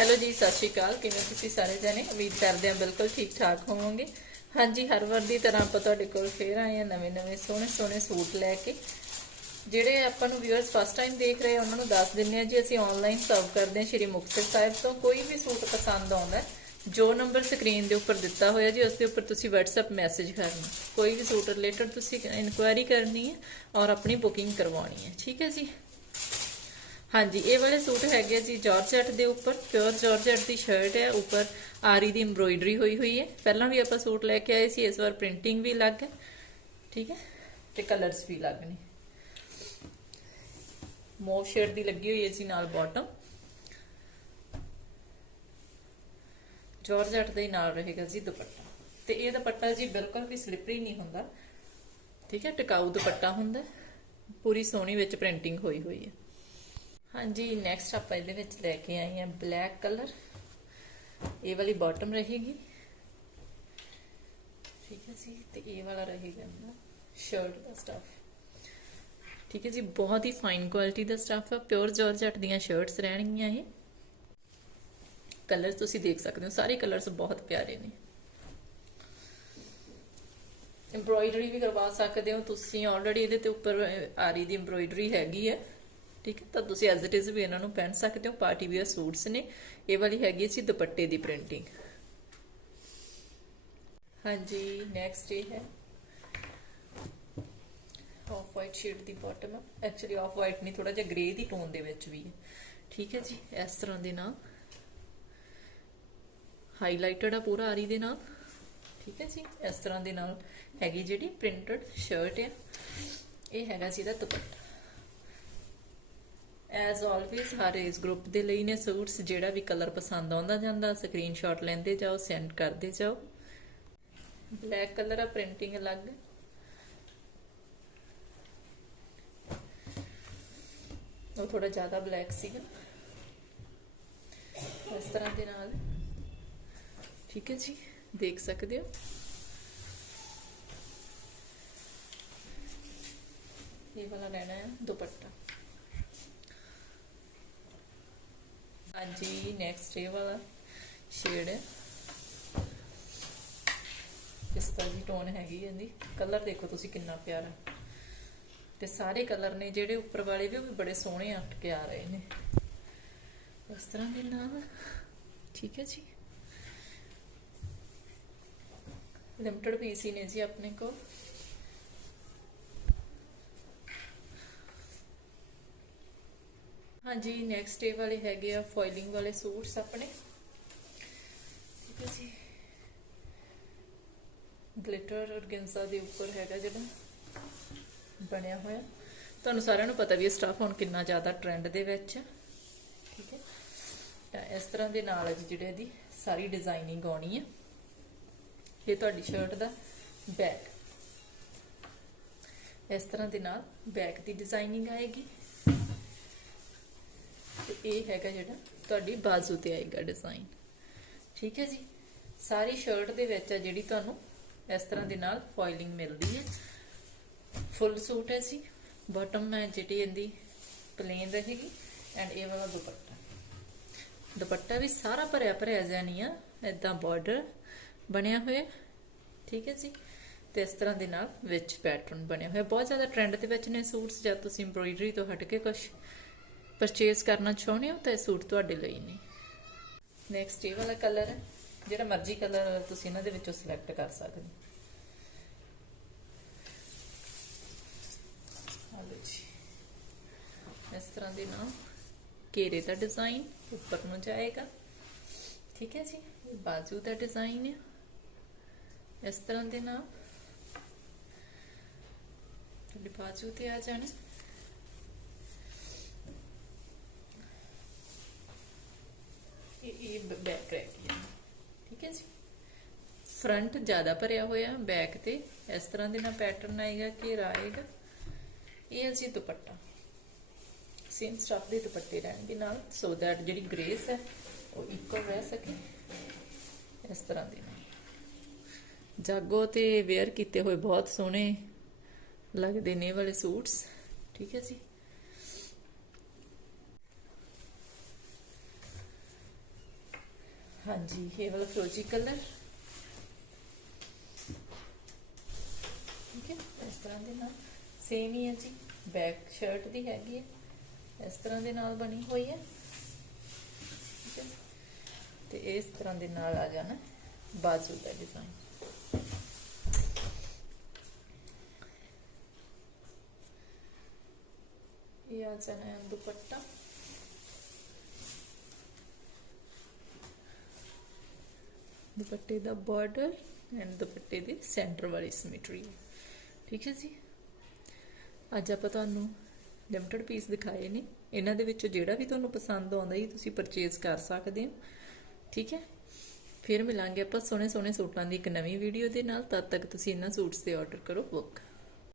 Hello ਜੀ, ਸਤਿ ਸ਼੍ਰੀ ਅਕਾਲ। ਕਿਵੇਂ ਤੁਸੀਂ ਸਾਰੇ ਜਣੇ? ਉਮੀਦ ਕਰਦੇ ਹਾਂ ਬਿਲਕੁਲ ਠੀਕ ਠਾਕ ਹੋਵੋਗੇ। ਹਾਂਜੀ, ਹਰ ਵਾਰ ਦੀ ਤਰ੍ਹਾਂ ਆਪਾਂ ਤੁਹਾਡੇ ਕੋਲ ਫੇਰ ਆਏ ਹਾਂ ਨਵੇਂ ਨਵੇਂ ਸੋਹਣੇ ਸੋਹਣੇ ਸੂਟ ਲੈ ਕੇ। ਜਿਹੜੇ ਆਪਾਂ ਨੂੰ ਵਿਊਅਰਸ ਫਸਟ ਟਾਈਮ ਦੇਖ ਰਹੇ ਉਹਨਾਂ ਨੂੰ ਦੱਸ ਦਿੰਨੇ ਆ ਜੀ, ਅਸੀਂ ਆਨਲਾਈਨ ਸਰਵ ਕਰਦੇ ਹਾਂ ਸ਼੍ਰੀ ਮੁਕਤਸਰ ਸਾਹਿਬ ਤੋਂ। ਕੋਈ ਵੀ ਸੂਟ ਪਸੰਦ ਆਉਂਦਾ ਜੋ ਨੰਬਰ ਸਕਰੀਨ ਦੇ ਉੱਪਰ ਦਿੱਤਾ ਹੋਇਆ ਜੀ, ਉਸ ਦੇ ਉੱਪਰ ਤੁਸੀਂ WhatsApp ਮੈਸੇਜ ਕਰਨਾ ਕੋਈ ਵੀ ਸੂਟ ਰਿਲੇਟਡ ਤੁਸੀਂ ਇਨਕੁਆਇਰੀ ਕਰਨੀ ਹੈ ਔਰ ਆਪਣੀ ਬੁਕਿੰਗ ਕਰਵਾਉਣੀ ਹੈ। ਠੀਕ ਹੈ ਜੀ? ਹਾਂਜੀ, ਇਹ ਵਾਲੇ ਸੂਟ ਹੈਗੇ ਆ ਜੀ ਜਾਰਜਟ ਦੇ ਉੱਪਰ। ਪਿਓਰ ਜਾਰਜਟ ਦੀ ਸ਼ਰਟ ਹੈ, ਉੱਪਰ ਆਰੀ ਦੀ ਐਮਬ੍ਰੋਇਡਰੀ ਹੋਈ ਹੋਈ ਹੈ। ਪਹਿਲਾਂ ਵੀ ਆਪਾਂ ਸੂਟ ਲੈ ਕੇ ਆਏ ਸੀ, ਇਸ ਵਾਰ ਪ੍ਰਿੰਟਿੰਗ ਵੀ ਲੱਗ ਹੈ। ਠੀਕ ਹੈ? ਤੇ ਕਲਰਸ ਵੀ ਲੱਗ ਨੇ। ਮੋਵ ਸ਼ੇਡ ਦੀ ਲੱਗੀ ਹੋਈ ਹੈ ਜੀ ਨਾਲ ਬਾਟਮ ਜਾਰਜਟ ਦੇ ਨਾਲ ਰਹੇਗਾ ਜੀ ਦੁਪੱਟਾ। ਤੇ ਇਹ ਦੁਪੱਟਾ ਜੀ ਬਿਲਕੁਲ ਵੀ ਸਲਿਪਰੀ ਨਹੀਂ ਹੁੰਦਾ। ਠੀਕ ਹੈ? ਟਿਕਾਊ ਦੁਪੱਟਾ ਹੁੰਦਾ। ਪੂਰੀ ਸੋਹਣੀ ਵਿੱਚ ਪ੍ਰਿੰਟਿੰਗ ਹੋਈ ਹੋਈ ਹੈ। ਹਾਂਜੀ ਨੈਕਸਟ ਆਪਾਂ ਇਹਦੇ ਵਿੱਚ ਲੈ ਕੇ ਆਏ ਹਾਂ ਬਲੈਕ ਕਲਰ ਇਹ ਵਾਲੀ ਬਾਟਮ ਰਹੇਗੀ। ਠੀਕ ਹੈ ਜੀ, ਤੇ ਇਹ ਵਾਲਾ ਰਹੇਗਾ ਸ਼ਰਟ ਦਾ ਸਟਫ ਠੀਕ ਹੈ ਜੀ, ਬਹੁਤ ਹੀ ਫਾਈਨ ਕੁਆਲਿਟੀ ਦਾ ਸਟਫ ਆ। ਪਿਓਰ ਜਾਰਜਟ ਦੀਆਂ ਸ਼ਰਟਸ ਰਹਿਣਗੀਆਂ ਇਹ। ਕਲਰਸ ਤੁਸੀਂ ਦੇਖ ਸਕਦੇ ਹੋ, ਸਾਰੇ ਕਲਰਸ ਬਹੁਤ ਪਿਆਰੇ ਨੇ। ਐਮਬ੍ਰੋਇਡਰੀ ਵੀ ਕਰਵਾ ਸਕਦੇ ਹੋ ਤੁਸੀਂ। ਆਲਰੇਡੀ ਇਹਦੇ ਤੇ ਉੱਪਰ ਆਰੀ ਦੀ ਐਮਬ੍ਰੋਇਡਰੀ ਹੈਗੀ ਹੈ। ਠੀਕ ਹੈ? ਤਾਂ ਤੁਸੀਂ ਐਜ਼ ਇਟ ਇਜ਼ ਵੀ ਇਹਨਾਂ ਨੂੰ ਪਹਿਨ ਸਕਦੇ ਹੋ। ਪਾਰਟੀ ਵੇਅਰ ਸੂਟਸ ਨੇ। ਇਹ ਵਾਲੀ ਹੈਗੀ ਸੀ ਦੁਪੱਟੇ ਦੀ ਪ੍ਰਿੰਟਿੰਗ ਹਾਂਜੀ ਨੈਕਸਟ ਇਹ ਹੈ। ਆਫ ਵਾਈਟ ਸ਼ੇਡ ਦੀ ਬਾਟਮ ਹੈ ਐਕਚੁਅਲੀ ਆਫ ਵਾਈਟ ਨਹੀਂ ਥੋੜਾ ਜਿਹਾ ਗ੍ਰੇ ਦੀ ਟੋਨ ਦੇ ਵਿੱਚ ਵੀ ਹੈ। ਠੀਕ ਹੈ ਜੀ, ਇਸ ਤਰ੍ਹਾਂ ਦੇ ਨਾਲ। ਹਾਈਲਾਈਟਡ ਆ ਪੂਰਾ ਆਰੀ ਦੇ ਨਾਲ। ਠੀਕ ਹੈ ਜੀ, ਇਸ ਤਰ੍ਹਾਂ ਦੇ ਨਾਲ ਹੈਗੀ ਜਿਹੜੀ ਪ੍ਰਿੰਟਡ ਸ਼ਰਟ ਹੈ ਇਹ ਹੈਗਾ ਜੀ ਦਾ ਦੁਪੱਟਾ। ਐਜ਼ ਆਲਵੇਸ ਹਰ ਇਸ ਗਰੁੱਪ ਦੇ ਲਈ ਨੇ ਸੂਟਸ ਜਿਹੜਾ ਵੀ ਕਲਰ ਪਸੰਦ ਆਉਂਦਾ ਜਾਂਦਾ ਸਕਰੀਨਸ਼ਾਟ ਲੈਂਦੇ ਜਾਓ ਸੈਂਡ ਕਰਦੇ ਜਾਓ। ਬਲੈਕ ਕਲਰ ਆ ਪ੍ਰਿੰਟਿੰਗ ਅਲੱਗ। ਉਹ ਥੋੜਾ ਜ਼ਿਆਦਾ ਬਲੈਕ ਸੀਗਾ। ਇਸ ਤਰ੍ਹਾਂ ਦੇ ਨਾਲ। ਠੀਕ ਹੈ ਜੀ, ਦੇਖ ਸਕਦੇ ਹੋ। ਇਹ ਵਾਲਾ ਲੈਣਾ ਹੈ ਦੁਪੱਟਾ। ਹਾਂਜੀ ਨੈਕਸਟ ਇਹ ਵਾਲਾ ਸ਼ੇਡ ਹੈ। ਇਸ ਦੀ ਟੋਨ ਹੈਗੀ ਇਹਦੀ। ਕਲਰ ਦੇਖੋ ਤੁਸੀਂ ਕਿੰਨਾ ਪਿਆਰਾ। ਤੇ ਸਾਰੇ ਕਲਰ ਨੇ ਜਿਹੜੇ ਉੱਪਰ ਵਾਲੇ ਵੀ, ਉਹ ਵੀ ਬੜੇ ਸੋਹਣੇ ਅਟ ਕੇ ਆ ਰਹੇ ਨੇ। ਇਸ ਤਰ੍ਹਾਂ ਦੇ ਨਾਲ, ਠੀਕ ਹੈ ਜੀ। ਲਿਮਟਿਡ ਪੀਸ ਹੀ ਨੇ ਜੀ ਆਪਣੇ ਕੋਲ। ਹਾਂਜੀ ਨੈਕਸਟ ਡੇ ਵਾਲੇ ਹੈਗੇ ਆ ਫੋਇਲਿੰਗ ਵਾਲੇ ਸੂਟਸ ਆਪਣੇ। ਠੀਕ ਹੈ ਜੀ। ਗਲਿਟਰ ਔਰਗੈਂਜ਼ਾ ਦੇ ਉੱਪਰ ਹੈਗਾ ਜਿਹੜਾ ਬਣਿਆ ਹੋਇਆ। ਤੁਹਾਨੂੰ ਸਾਰਿਆਂ ਨੂੰ ਪਤਾ ਵੀ ਇਹ ਸਟਾਫ ਹੁਣ ਕਿੰਨਾ ਜ਼ਿਆਦਾ ਟ੍ਰੈਂਡ ਦੇ ਵਿੱਚ ਠੀਕ ਹੈ। ਤਾਂ ਇਸ ਤਰ੍ਹਾਂ ਦੇ ਨਾਲ ਹੈ ਜੀ ਜਿਹੜੇ ਇਹਦੀ ਸਾਰੀ ਡਿਜ਼ਾਈਨਿੰਗ ਆਉਣੀ ਹੈ ਇਹ ਤੁਹਾਡੀ ਸ਼ਰਟ ਦਾ ਬੈਕ ਇਸ ਤਰ੍ਹਾਂ ਦੇ ਨਾਲ ਬੈਕ ਦੀ ਡਿਜ਼ਾਈਨਿੰਗ ਆਏਗੀ। ਤੇ ਇਹ ਹੈਗਾ ਜਿਹੜਾ ਤੁਹਾਡੀ ਬਾਜ਼ੂ ਤੇ ਆਏਗਾ ਡਿਜ਼ਾਈਨ ਠੀਕ ਹੈ ਜੀ? ਸਾਰੀ ਸ਼ਰਟ ਦੇ ਵਿੱਚ ਹੈ ਜਿਹੜੀ ਤੁਹਾਨੂੰ ਇਸ ਤਰ੍ਹਾਂ ਦੇ ਨਾਲ ਫੋਇਲਿੰਗ ਮਿਲਦੀ ਹੈ। ਫੁੱਲ ਸੂਟ ਹੈ ਜੀ। ਬਾਟਮ ਹੈ ਜਿਹੜੀ ਇਹਦੀ ਪਲੇਨ ਰਹੇਗੀ ਐਂਡ ਇਹ ਵਾਲਾ ਦੁਪੱਟਾ। ਦੁਪੱਟਾ ਵੀ ਸਾਰਾ ਭਰਿਆ ਭਰਿਆ ਜਾਨੀ ਆ ਇਦਾਂ ਬਾਰਡਰ ਬਣਿਆ ਹੋਇਆ। ਠੀਕ ਹੈ ਜੀ? ਤੇ ਇਸ ਤਰ੍ਹਾਂ ਦੇ ਨਾਲ ਵਿੱਚ ਪੈਟਰਨ ਬਣਿਆ ਹੋਇਆ ਬਹੁਤ ਜ਼ਿਆਦਾ ਟ੍ਰੈਂਡ ਦੇ ਵਿੱਚ ਨੇ ਸੂਟਸ ਜਦ ਤੁਸੀਂ ਐਮਬ੍ਰੋਇਡਰੀ ਤੋਂ ਹਟ ਕੇ ਕੁਝ ਪਰਚੇਸ ਕਰਨਾ ਚਾਹੁੰਦੇ ਹੋ ਤਾਂ ਇਹ ਸੂਟ ਤੁਹਾਡੇ ਲਈ ਨੇ। ਨੈਕਸਟ ਇਹ ਵਾਲਾ ਕਲਰ ਹੈ, ਜਿਹੜਾ ਮਰਜ਼ੀ ਕਲਰ ਤੁਸੀਂ ਇਹਨਾਂ ਦੇ ਵਿੱਚੋਂ ਸਿਲੈਕਟ ਕਰ ਸਕਦੇ ਹੋ। ਇਸ ਤਰ੍ਹਾਂ ਦੇ ਨਾਲ ਘੇਰੇ ਦਾ ਡਿਜ਼ਾਈਨ ਉੱਪਰ ਨੂੰ ਜਾਏਗਾ। ਠੀਕ ਹੈ ਜੀ ਬਾਜੂ ਦਾ ਡਿਜ਼ਾਈਨ ਹੈ। ਇਸ ਤਰ੍ਹਾਂ ਦੇ ਨਾਲ ਤੁਹਾਡੇ ਬਾਜੂ ਤੇ ਆ ਜਾਣਾ। ਇਹ ਇਹ ਬੈਕ ਰਹਿ ਗਈ ਠੀਕ ਹੈ ਜੀ? ਫਰੰਟ ਜ਼ਿਆਦਾ ਭਰਿਆ ਹੋਇਆ ਬੈਕ ਤੇ। ਇਸ ਤਰ੍ਹਾਂ ਦੇ ਨਾਲ ਪੈਟਰਨ ਆਏਗਾ ਘੇਰਾ ਆਏਗਾ। ਇਹ ਅਸੀਂ ਦੁਪੱਟਾ। ਸੇਮ ਸਟਫ ਦੇ ਦੁਪੱਟੇ ਰਹਿਣਗੇ ਨਾਲ। ਸੋ ਦੈਟ ਜਿਹੜੀ ਗ੍ਰੇਸ ਹੈ, ਉਹ ਇਕੁਅਲ ਰਹਿ ਸਕੇ। ਇਸ ਤਰ੍ਹਾਂ ਦੇ ਨਾਲ। ਜਾਗੋ ਤੇ ਵੇਅਰ ਕੀਤੇ ਹੋਏ ਬਹੁਤ ਸੋਹਣੇ ਲੱਗਦੇ ਨੇ ਵਾਲੇ ਸੂਟਸ। ਠੀਕ ਹੈ ਜੀ? ਹਾਂਜੀ, ਇਹ ਵਾਲਾ ਫਰੋਜੀ ਕਲਰ ਠੀਕ ਹੈ, ਇਸ ਤਰ੍ਹਾਂ ਦੇ ਨਾਲ। ਸੇਮ ਹੀ ਹੈ ਜੀ ਬੈਕ ਸ਼ਰਟ ਦੀ ਹੈਗੀ ਹੈ। ਇਸ ਤਰ੍ਹਾਂ ਦੇ ਨਾਲ ਬਣੀ ਹੋਈ ਹੈ। ਠੀਕ ਹੈ। ਤੇ ਇਸ ਤਰ੍ਹਾਂ ਦੇ ਨਾਲ ਆ ਜਾਣਾ ਬਾਜੂ ਦਾ ਡਿਜ਼ਾਈਨ ਇਹ ਆ ਜਾਣਾ ਦੁਪੱਟਾ। ਦੁਪੱਟੇ ਦਾ ਬਾਰਡਰ ਐਂਡ ਦੁਪੱਟੇ ਦੇ ਸੈਂਟਰ ਵਾਲੀ ਸਿਮੈਟਰੀ ਠੀਕ ਹੈ ਜੀ? ਅੱਜ ਆਪਾਂ ਤੁਹਾਨੂੰ ਲਿਮਟਡ ਪੀਸ ਦਿਖਾਏ ਨੇ। ਇਹਨਾਂ ਦੇ ਵਿੱਚੋਂ ਜਿਹੜਾ ਵੀ ਤੁਹਾਨੂੰ ਪਸੰਦ ਆਉਂਦਾ ਹੀ ਤੁਸੀਂ ਪਰਚੇਜ਼ ਕਰ ਸਕਦੇ ਹੋ। ਠੀਕ ਹੈ? ਫਿਰ ਮਿਲਾਂਗੇ ਆਪਾਂ ਸੋਹਣੇ ਸੋਹਣੇ ਸੂਟਾਂ ਦੀ ਇੱਕ ਨਵੀਂ ਵੀਡੀਓ ਦੇ ਨਾਲ। ਤਦ ਤੱਕ ਤੁਸੀਂ ਇਹਨਾਂ ਸੂਟਸ ਤੇ ਆਰਡਰ ਕਰੋ ਬੁੱਕ